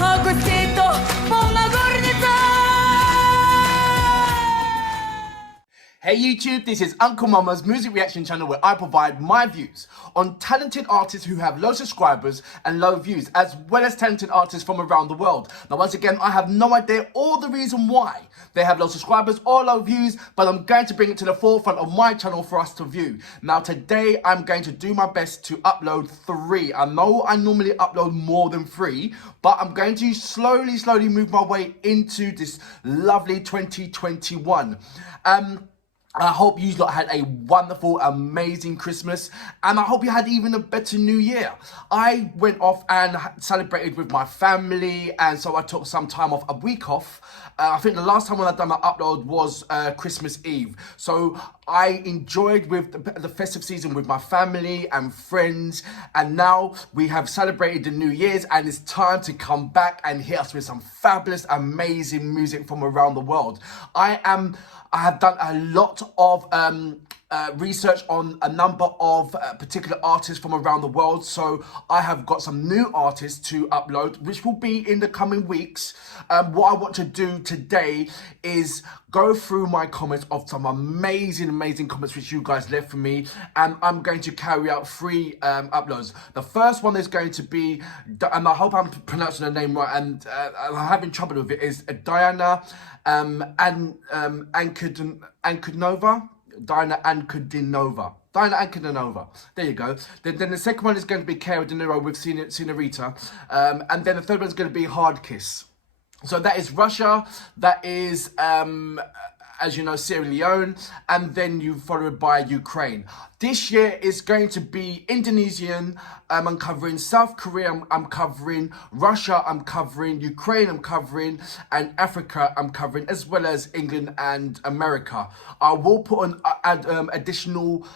Ankudinova, полна горница. Hey YouTube, this is Uncle Mama's music reaction channel where I provide my views on talented artists who have low subscribers and low views, as well as talented artists from around the world. Now once again, I have no idea or the reason why they have low subscribers or low views, but I'm going to bring it to the forefront of my channel for us to view. Now today, I'm going to do my best to upload 3. I know I normally upload more than 3, but I'm going to slowly move my way into this lovely 2021. I hope you lot had a wonderful, amazing Christmas, and I hope you had even a better New Year. I went off and celebrated with my family, and so I took some time off, a week off. I think the last time when I'd done my upload was Christmas Eve. So I enjoyed with the festive season with my family and friends, and now we have celebrated the New Year's, and it's time to come back and hit us with some fabulous, amazing music from around the world. I have done a lot of research on a number of particular artists from around the world, so I have got some new artists to upload, which will be in the coming weeks. What I want to do today is go through my comments of some amazing comments which you guys left for me, and I'm going to carry out 3 uploads. The first one is going to be, and I hope I'm pronouncing her name right, and I'm having trouble with it, is Diana Ankudinova. Diana Ankudinova. There you go. Then the second one is going to be Cara De Niro with Senorita. And then the third one is going to be Hard Kiss. So that is Russia. That is, as you know, Sierra Leone. And then you followed by Ukraine. This year is going to be Indonesian. I'm covering South Korea. I'm covering Russia. I'm covering Ukraine. I'm covering, and Africa. I'm covering, as well as England and America. I will put add additional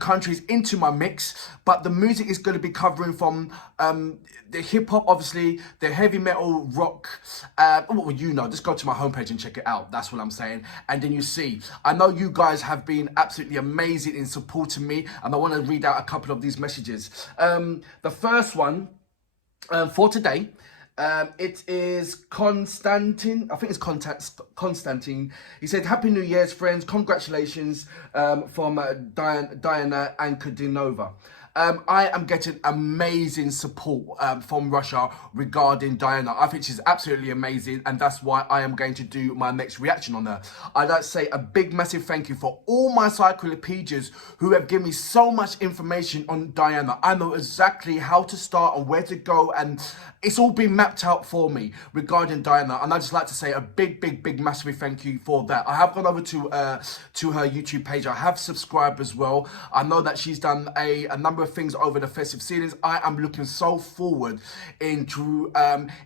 countries into my mix, but the music is going to be covering from the hip hop, obviously, the heavy metal, rock. Well, you know, just go to my homepage and check it out. That's what I'm saying. And then you see, I know you guys have been absolutely amazing in supporting me, and I want to read out a couple of these messages. The first one for today, it is Constantine. I think it's Constantine. He said, "Happy New Year's, friends. Congratulations from Diana Ankudinova." I am getting amazing support from Russia regarding Diana. I think she's absolutely amazing, and that's why I am going to do my next reaction on her. I'd like to say a big, massive thank you for all my cyclopedias who have given me so much information on Diana. I know exactly how to start and where to go, and it's all been mapped out for me regarding Diana, and I'd just like to say a big, massive thank you for that. I have gone over to her YouTube page. I have subscribed as well. I know that she's done a number of things over the festive seasons. I am looking so forward into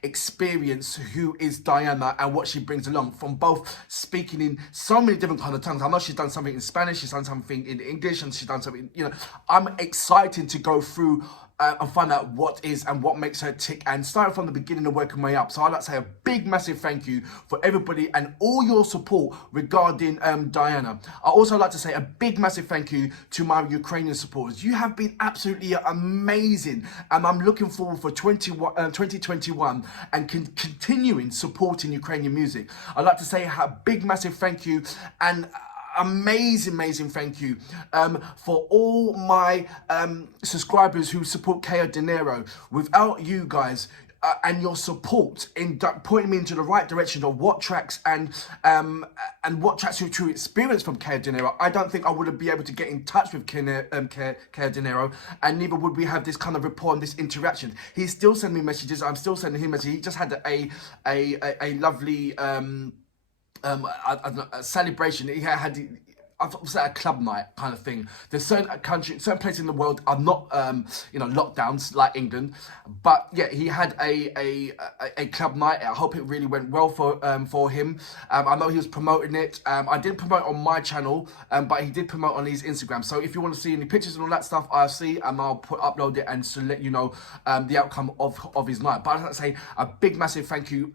experience who is Diana and what she brings along, from both speaking in so many different kind of tongues. I know she's done something in Spanish, she's done something in English, and she's done something, you know, I'm excited to go through and find out what is and what makes her tick, and starting from the beginning and working my way up. So I'd like to say a big, massive thank you for everybody and all your support regarding Diana. I also like to say a big, massive thank you to my Ukrainian supporters. You have been absolutely amazing, and I'm looking forward for 2021 and continuing supporting Ukrainian music. I'd like to say a big, massive thank you and amazing thank you for all my subscribers who support Cara De Niro. Without you guys and your support in pointing me into the right direction of what tracks and what tracks to experience from Cara De Niro, I don't think I would be able to get in touch with Cara De Niro, and neither would we have this kind of rapport and this interaction. He's still sending me messages. I'm still sending him messages. He just had a lovely a celebration. He had was at a club night kind of thing. There's certain places in the world are not, lockdowns like England, but yeah, he had a club night. I hope it really went well for him. I know he was promoting it. I didn't promote on my channel, but he did promote on his Instagram. So if you want to see any pictures and all that stuff, I'll see, and I'll upload it and to let you know the outcome of his night. But I'd like to say a big, massive thank you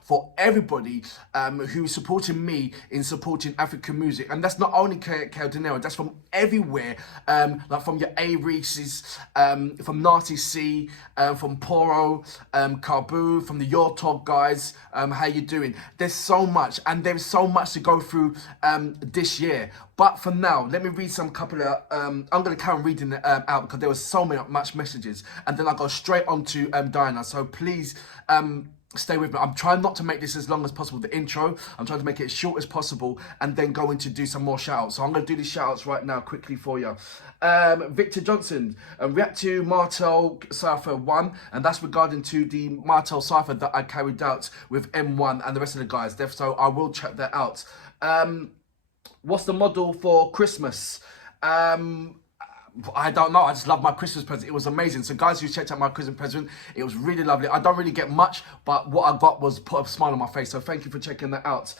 for everybody who supported me in supporting African music, and that's not only only Kale Dinero, that's from everywhere, like from your A Reese's, from Nasty C, from Poro, Carbu, from the Your Talk guys. How you doing? There's so much, and there's so much to go through this year. But for now, let me read some couple of. I'm gonna carry on reading it out because there was so much messages, and then I'll go straight on to Diana. So please. Stay with me. I'm trying not to make this as long as possible, the intro. I'm trying to make it as short as possible and then go into do some more shout outs. So I'm going to do the shout outs right now quickly for you. Victor Johnson, react to Martel Cypher 1, and that's regarding to the Martel Cypher that I carried out with M1 and the rest of the guys. So I will check that out. What's the model for Christmas? I don't know. I just love my Christmas present. It was amazing. So guys who checked out my Christmas present, it was really lovely. I don't really get much, but what I got was put a smile on my face. So thank you for checking that out.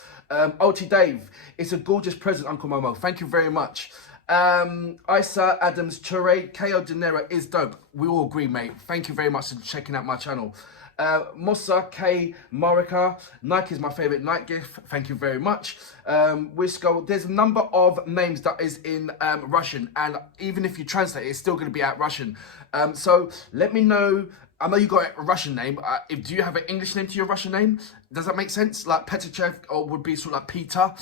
OT Dave, it's a gorgeous present, Uncle Momo. Thank you very much. Isa Adams Ture, KO Dinero is dope. We all agree, mate. Thank you very much for checking out my channel. Musa K Marika, Nike is my favorite Nike gift. Thank you very much. Wisco, there's a number of names that is in Russian, and even if you translate it, it's still going to be out Russian. So let me know. I know you got a Russian name. Do you have an English name to your Russian name? Does that make sense? Like Petrichev or would be sort of like Peter.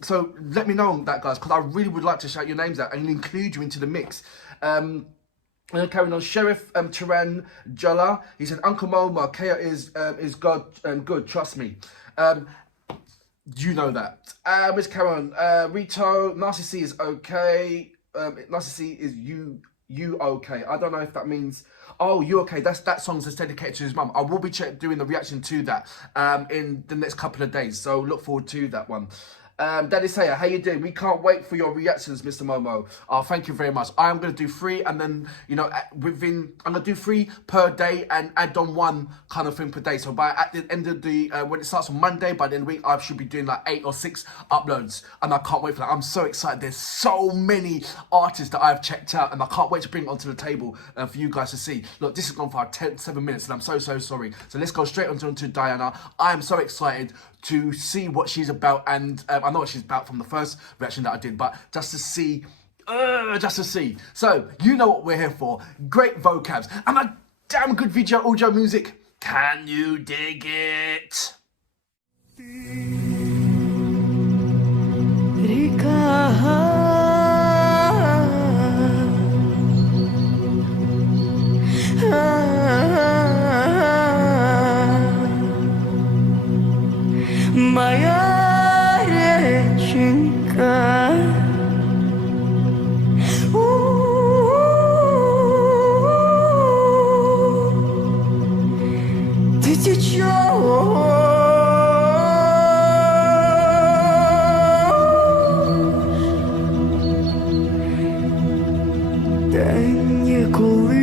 So let me know on that, guys, because I really would like to shout your names out and include you into the mix. Carrying on, Sheriff Turan Jala. He said, Uncle Momo, Kea is God good, trust me. You know that. Let's carry on. Rito, Nasty C is okay. Nasty C is you okay. I don't know if that means, oh, you okay. That song's just dedicated to his mum. I will be doing the reaction to that in the next couple of days. So look forward to that one. Daddy Sayer, how you doing? We can't wait for your reactions, Mr. Momo. Oh, thank you very much. I am going to do 3, and then, you know, I'm going to do 3 per day and add on 1 kind of thing per day. So at the end of the, when it starts on Monday, by the end of the week, I should be doing like 8 or 6 uploads. And I can't wait for that. I'm so excited. There's so many artists that I've checked out, and I can't wait to bring it onto the table for you guys to see. Look, this has gone for 7 minutes, and I'm so sorry. So let's go straight on to Diana. I am so excited to see what she's about, and I know what she's about from the first reaction that I did, but just to see. So, you know what we're here for. Great vocabs and a damn good video audio music. Can you dig it? Моя реченька, ты течешь, да не улыбнешься.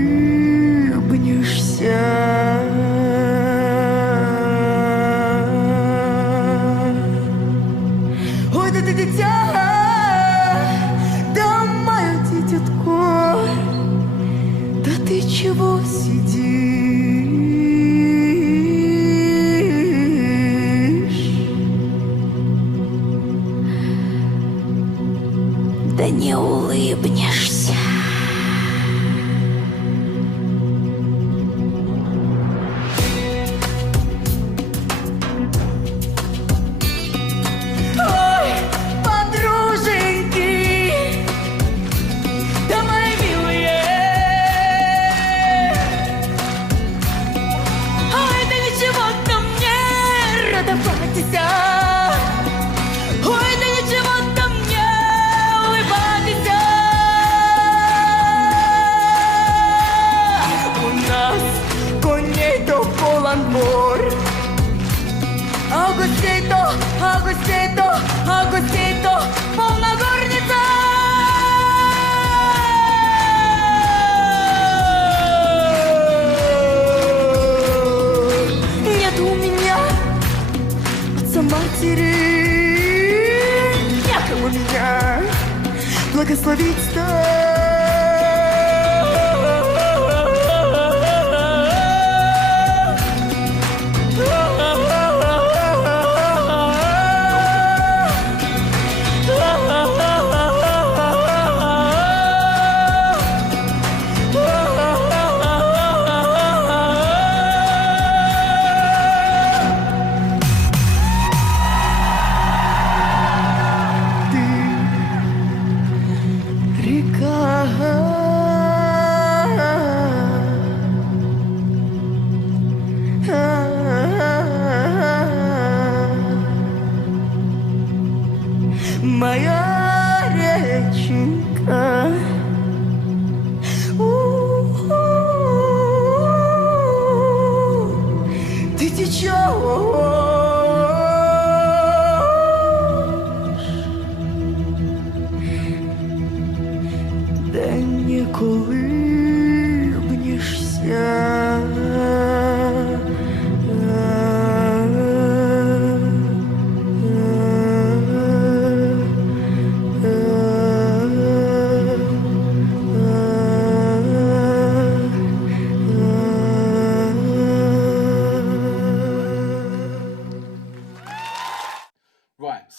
Чего сидишь? Да не улыбнешься. Ой, подруженьки, да мои милые. Ой, да ничего-то мне улыбайтесь. У нас коней-то полон двор. Августей-то полна горница. Нет у меня матери, некому меня благословить-то.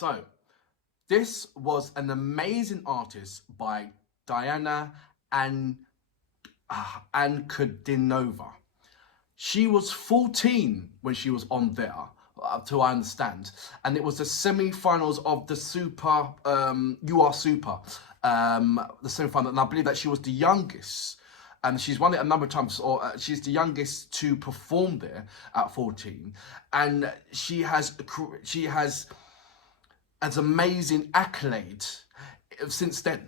So, this was an amazing artist by Diana Ankudinova. She was 14 when she was on there, to I understand, and it was the semi-finals of the Super, You Are Super, the semi-final, and I believe that she was the youngest, and she's won it a number of times, or she's the youngest to perform there at 14, and she has as amazing accolade since then.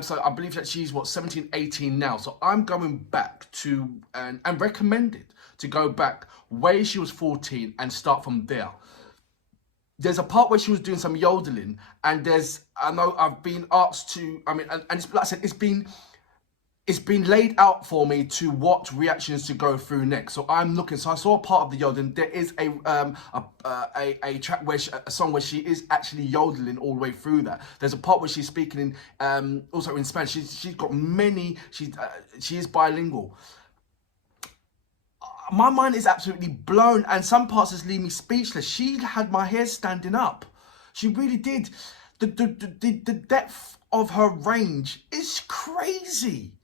So I believe that she's 17, 18 now. So I'm going back to and recommended to go back where she was 14 and start from there. There's a part where she was doing some yodeling, and I know I've been asked to, and it's, like I said, it's been laid out for me to what reactions to go through next. So I'm looking. So I saw a part of the yodeling. There is a track where a song where she is actually yodeling all the way through that. There's a part where she's speaking in also in Spanish. She's got many. She is bilingual. My mind is absolutely blown, and some parts just leave me speechless. She had my hair standing up. She really did. The depth of her range is crazy.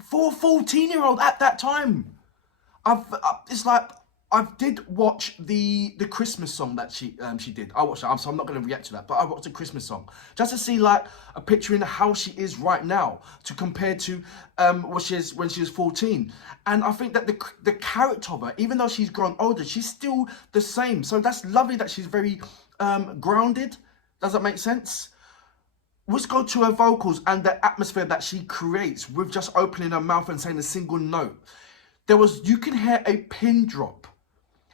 For a 14-year-old at that time. It's like, I did watch the Christmas song that she did. I watched that, so I'm not going to react to that, but I watched the Christmas song just to see like a picture in how she is right now to compare to what she is when she was 14. And I think that the character of her, even though she's grown older, she's still the same. So that's lovely that she's very grounded. Does that make sense? Let's go to her vocals and the atmosphere that she creates with just opening her mouth and saying a single note. You can hear a pin drop,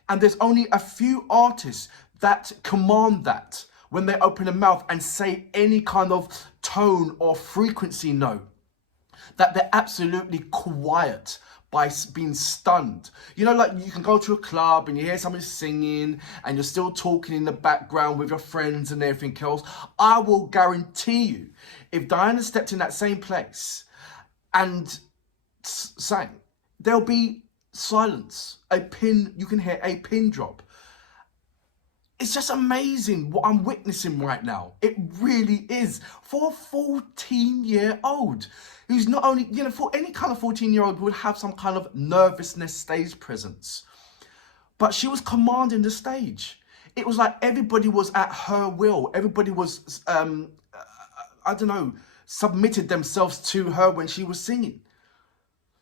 and there's only a few artists that command that when they open their mouth and say any kind of tone or frequency note, that they're absolutely quiet by being stunned. You know, like you can go to a club and you hear somebody singing and you're still talking in the background with your friends and everything else. I will guarantee you, if Diana stepped in that same place and sang, there'll be silence. You can hear a pin drop. It's just amazing what I'm witnessing right now. It really is. For a 14-year-old who's not only, for any kind of 14-year-old would have some kind of nervousness stage presence. But she was commanding the stage. It was like everybody was at her will. Everybody was, submitted themselves to her when she was singing.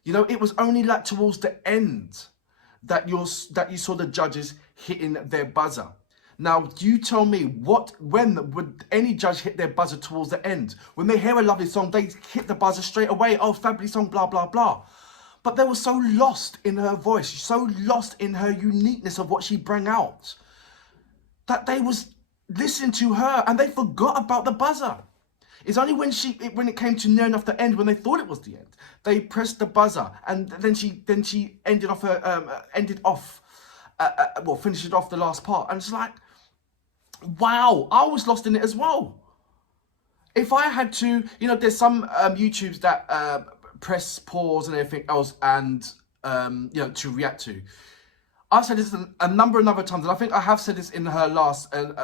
It was only like towards the end that you saw the judges hitting their buzzer. Now, you tell me, when would any judge hit their buzzer towards the end? When they hear a lovely song, they hit the buzzer straight away. Oh, fabulous song, blah, blah, blah. But they were so lost in her voice, so lost in her uniqueness of what she brought out, that they was listening to her and they forgot about the buzzer. It's only when it came to near enough the end, when they thought it was the end, they pressed the buzzer, and then she finished it off the last part, and it's like, wow, I was lost in it as well. If I had to, there's some YouTubes that press pause and everything else, and to react to. I've said this a number of other times, and I think I have said this in her last, in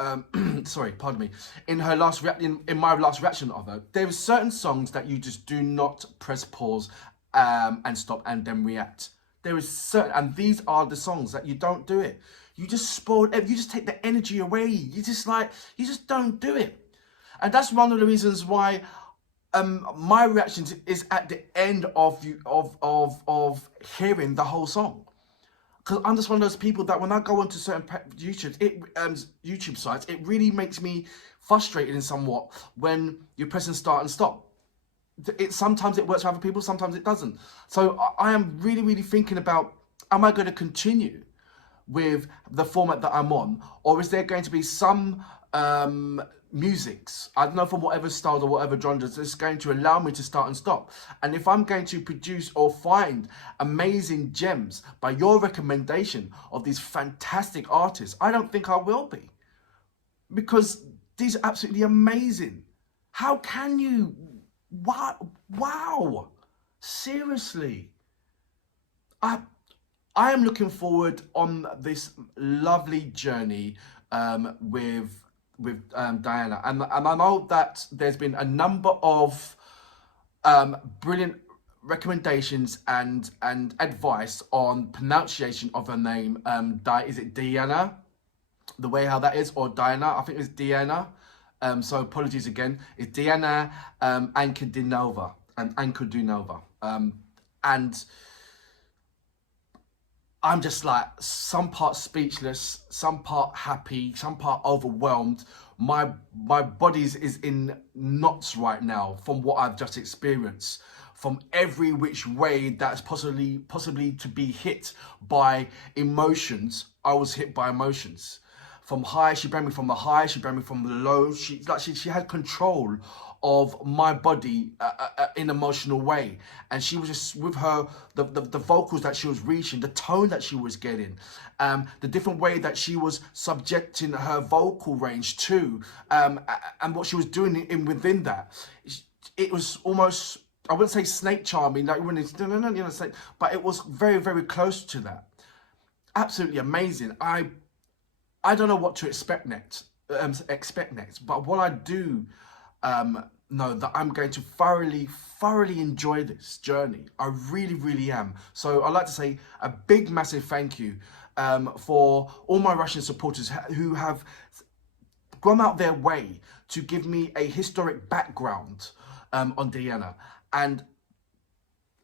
my last reaction of her. There are certain songs that you just do not press pause and stop and then react. There is certain, and these are the songs that you don't do it. You just spoil it. You just take the energy away. You just don't do it. And that's one of the reasons why my reaction is at the end of hearing the whole song. Because I'm just one of those people that when I go onto certain YouTube sites, it really makes me frustrated in somewhat when you're pressing start and stop. Sometimes it works for other people, sometimes it doesn't. So I am really, really thinking about, am I going to continue with the format that I'm on? Or is there going to be some musics, I don't know, from whatever style or whatever genre, that's going to allow me to start and stop? And if I'm going to produce or find amazing gems by your recommendation of these fantastic artists, I don't think I will be. Because these are absolutely amazing. How can you? Wow. Seriously. I am looking forward on this lovely journey with Diana, and I know that there's been a number of brilliant recommendations and advice on pronunciation of her name. Is it Diana? The way how that is, or Diana? I think it's Diana. So apologies again. It's Diana Ankudinova and Ankudinova. And I'm just like some part speechless, some part happy, some part overwhelmed. My body's is in knots right now from what I've just experienced. From every which way that's possibly to be hit by emotions, I was hit by emotions. From high, she brought me from the high, she brought me from the low. She had control of my body in an emotional way, and she was just with her the vocals that she was reaching, the tone that she was getting, the different way that she was subjecting her vocal range to, and what she was doing within that. It was almost, I wouldn't say snake charming, like when it's snake, but it was very, very close to that. Absolutely amazing. I don't know what to expect next, but what I do know that I'm going to thoroughly enjoy this journey. I really, really am. So I'd like to say a big, massive thank you for all my Russian supporters who have gone out their way to give me a historic background on Diana. And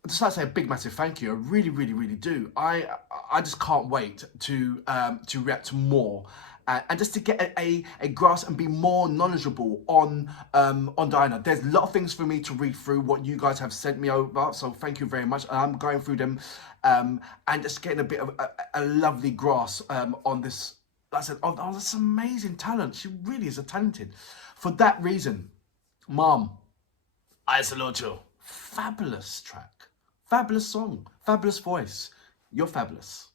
I'd just like to say a big, massive thank you. I really, really, really do. I just can't wait to react to more and just to get a grasp and be more knowledgeable on Diana. There's a lot of things for me to read through what you guys have sent me over, so thank you very much. I'm going through them and just getting a bit of a lovely grasp on this. Like I said, on this amazing talent. She really is a talented. For that reason, Mom, I salute you. Fabulous track. Fabulous song, fabulous voice. You're fabulous.